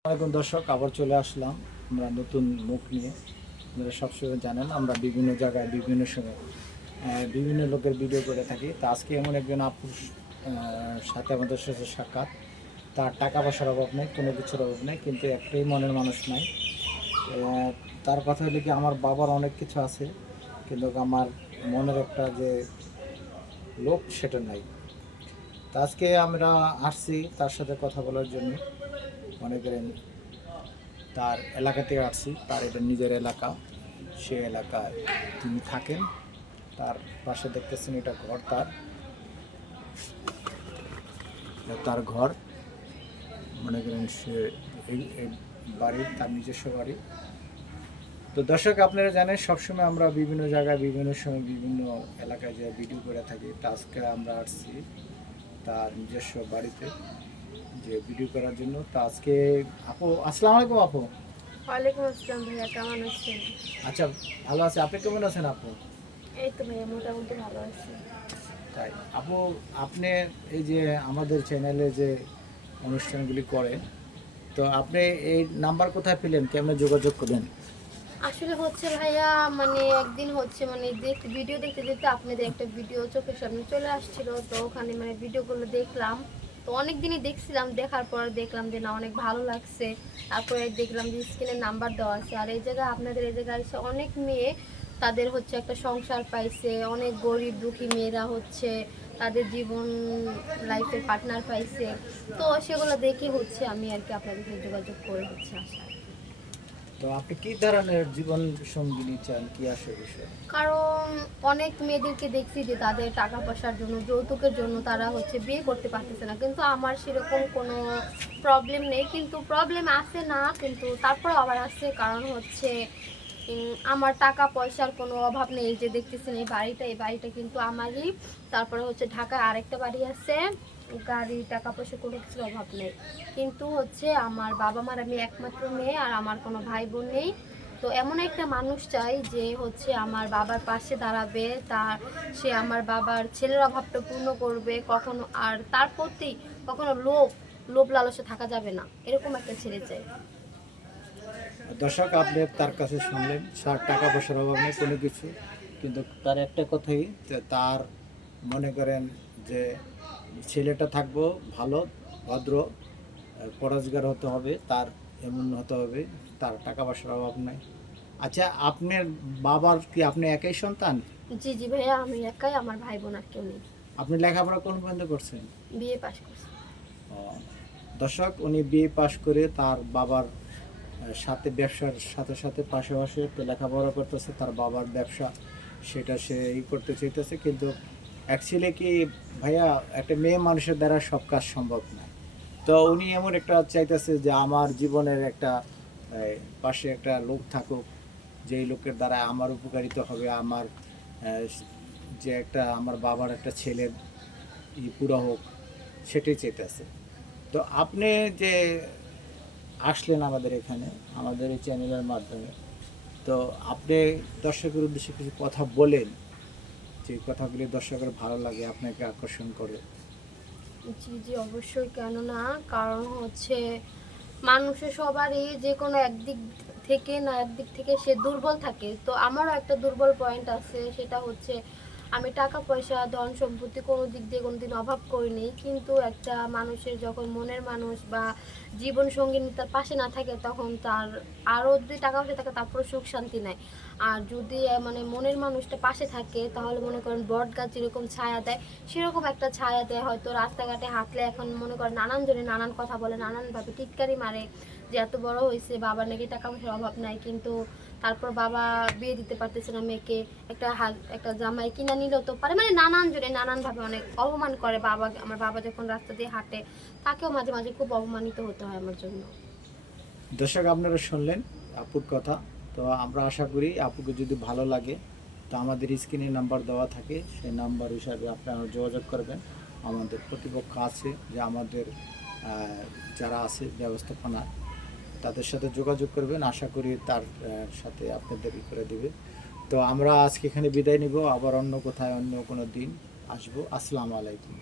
আসসালামাইকুম দর্শক, আবার চলে আসলাম আমরা নতুন মুখ নিয়ে। আপনারা সবসময় জানেন আমরা বিভিন্ন জায়গায় বিভিন্ন সময় বিভিন্ন লোকের ভিডিও করে থাকি। তো আজকে এমন একজন আপুর সাথে আমাদের সাথে সাক্ষাৎ। তার টাকা পয়সার অভাব নেই, কোনো কিছুর অভাব নেই, কিন্তু একটাই মনের মানুষ নাই। তার কথা হলো কি, আমার বাবার অনেক কিছু আছে কিন্তু আমার মনের একটা যে লোভ সেটা নাই। তো আজকে আমরা আসছি তার সাথে কথা বলার জন্য। মনে করেন তার এলাকা থেকে আসছি, তার এটা নিজের এলাকা, সে এলাকায় তিনি থাকেন। তার পাশে দেখতেছেন এটা ঘর, তার ঘর। মনে করেন সে এই বাড়ি তার নিজস্ব বাড়ি। তো দর্শক, আপনারা জানেন সবসময় আমরা বিভিন্ন জায়গায় বিভিন্ন সময় বিভিন্ন এলাকায় যে ভিডিও করে থাকি। তা আজকে আমরা আসছি তার নিজস্ব বাড়িতে যে ভিডিও করার জন্য। তা আজকে আপু, আসসালামু আলাইকুম আপু। ওয়ালাইকুম আসসালাম ভাইয়া, কেমন আছেন? আচ্ছা, ভালো আছে। আপনি কেমন আছেন আপু? এই তো ভাইয়া, মোটামুটি ভালো আছি। তাই আপু, আপনি এই যে আমাদের চ্যানেলে যে অনুষ্ঠানগুলি করেন, তো আপনি এই নাম্বার কোথায় পেলেন, কেমনে যোগাযোগ করলেন? আসলে হচ্ছে ভাইয়া, মানে একদিন হচ্ছে মানে ভিডিও দেখতে দেখতে আপনাদের একটা ভিডিও চোখের সামনে চলে আসছিল, তো ওখানে মানে ভিডিওগুলো দেখলাম। তো অনেক দিনই দেখছিলাম, দেখার পর দেখলাম যে না, অনেক ভালো লাগছে। তারপরে দেখলাম যে স্ক্রিনে নাম্বার দেওয়া আছে, আর এই জায়গায় আপনাদের এই জায়গায় এসে অনেক মেয়ে তাদের হচ্ছে একটা সংসার পাইছে, অনেক গরিব দুঃখী মেয়েরা হচ্ছে তাদের জীবন লাইফের পার্টনার পাইছে। তো সেগুলো দেখে হচ্ছে আমি আর কি আপনাদের সাথে যোগাযোগ করে হচ্ছে আসা। তো আপনি কি ধরনের জীবন সঙ্গিনী চান, কি আসে বিষয়? কারণ অনেক মেয়েদেরকে দেখছি যে তাদের টাকা পয়সার জন্য, যৌতুকের জন্য তারা হচ্ছে বিয়ে করতে পারতেছে না, কিন্তু আমার সেরকম কোনো প্রবলেম নেই। কিন্তু প্রবলেম আছে না, কিন্তু তারপর আবার আছে। কারণ হচ্ছে আমার টাকা পয়সার কোনো অভাব নেই। এই যে দেখতেছেন এই বাড়িটা কিন্তু আমারই। তারপরে হচ্ছে ঢাকায় আরেকটা বাড়ি আছে, গাড়ি, টাকা পয়সা কোনো কিছুর অভাব নেই। কিন্তু হচ্ছে আমার বাবা মার আমি একমাত্র মেয়ে, আর আমার কোনো ভাই বোন নেই। তো এমন একটা মানুষ চাই যে হচ্ছে আমার বাবার পাশে দাঁড়াবে, তার সে আমার বাবার ছেলের অভাবটা পূর্ণ করবে কখনো, আর তার প্রতি কখনো লোভ লালসে থাকা যাবে না, এরকম একটা ছেলে চাই। দর্শক, আপনি তার কাছে শুনলেন তার টাকা পয়সার অভাব নেই কোনো কিছু, কিন্তু তার একটা কথাই যে তার মনে করেন যে ছেলেটা থাকবো ভালো, ভদ্র, পরোজগার হতে হবে তার, এমন হতে হবে। তার টাকা পয়সার অভাব নাই। আচ্ছা, আপনার বাবার কি আপনি একাই সন্তান? জি জি ভাইয়া, আমি একাই, আমার ভাই বোন আর কেউ নেই। আপনি লেখাপড়া কোন পর্যন্ত করছেন? বিয়ে পাশ করছি। ও, দর্শক, উনি বিএ পাশ করে তার বাবার সাথে ব্যবসার সাথে সাথে পাশাপাশি তো লেখাপড়া করতেছে। তার বাবার ব্যবসা সেটা সে করতে চাইতেছে, কিন্তু অ্যাকচুয়ালি কি ভাইয়া, একটা মেয়ে মানুষের দ্বারা সব কাজ সম্ভব না। তো উনি এমন একটা চাইতেছে যে আমার জীবনের একটা পাশে একটা লোক থাকুক, যেই লোকের দ্বারা আমার উপকারিত হবে, আমার যে একটা আমার বাবার একটা ছেলের পুরা হোক, সেটাই চাইতেছে। তো আপনি যে আসলেন আমাদের এখানে, আমাদের এই চ্যানেলের মাধ্যমে, তো আপনি দর্শকের উদ্দেশ্যে কিছু কথা বলেন, যে কথাগুলি দর্শকের ভালো লাগে, আপনাকে আকর্ষণ করে। জি জি অবশ্যই, কেন না। কারণ হচ্ছে মানুষের সবারই যে কোনো একদিক থেকে সে দুর্বল থাকে। তো আমারও একটা দুর্বল পয়েন্ট আছে, সেটা হচ্ছে আমি টাকা পয়সা ধন সম্পত্তি কোনো দিক দিয়ে কোনোদিন অভাব করিনি। কিন্তু একটা মানুষের যখন মনের মানুষ বা জীবন সঙ্গিনী তার পাশে না থাকে, তখন তার আরও যদি টাকা পয়সা থাকে তারপরে সুখ শান্তি নাই। আর যদি মানে মনের মানুষটা পাশে থাকে, তাহলে মনে করেন বট গাছ যেরকম ছায়া দেয়, সেরকম একটা ছায়া দেয়। হয়তো রাস্তাঘাটে হাঁটলে এখন মনে করেন নানান জনে নানান কথা বলে, নানানভাবে টিটকারি মারে যে এত বড় হয়েছে, বাবার নাকি টাকা পয়সার অভাব নাই, কিন্তু তারপর বাবা বিয়ে দিতে পারতেছে না মেয়েকে, একটা জামাই কিনা নিলেও তো পারে, মানে নানান জনে নানানভাবে অনেক অপমান করে বাবা। আমার বাবা যখন রাস্তা দিয়ে হাঁটে, তাকেও মাঝে মাঝে খুব অপমানিত হতে হয় আমার জন্য। দর্শক, আপনারা শুনলেন আপুর কথা। তো আমরা আশা করি আপুকে যদি ভালো লাগে, তো আমাদের স্ক্রিনে নাম্বার দেওয়া থাকে, সেই নাম্বার হিসাবে আপনারা যোগাযোগ করবেন। আমাদের প্রতিপক্ষ আছে, যে আমাদের যারা আছে ব্যবস্থাপনা, তাদের সাথে যোগাযোগ করবেন। আশা করি তার সাথে আপনাদের করে দেবে। তো আমরা আজকে এখানে বিদায় নিব, আবার অন্য কোথায় অন্য কোনো দিন আসবো। আসসালামু আলাইকুম।